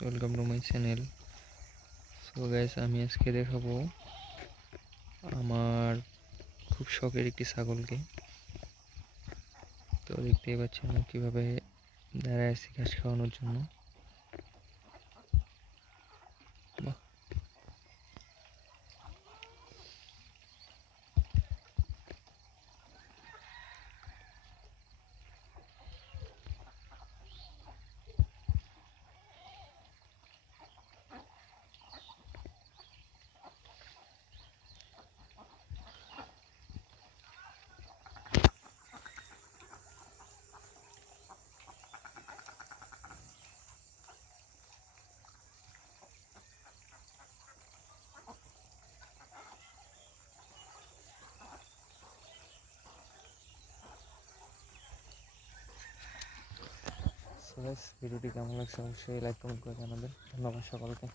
Welcome to my channel so guys আমি আজকে দেখাবো আমার খুব শখের একটি ছাগলকে। তো দেখতেই পাচ্ছেন কীভাবে দাঁড়ায় আছি ঘাস খাওয়ানোর জন্য। সো গাইস ভিডিওটি কেমন লাগছে অবশ্যই লাইক কমেন্ট করে জানাবেন। ধন্যবাদ সকলকে।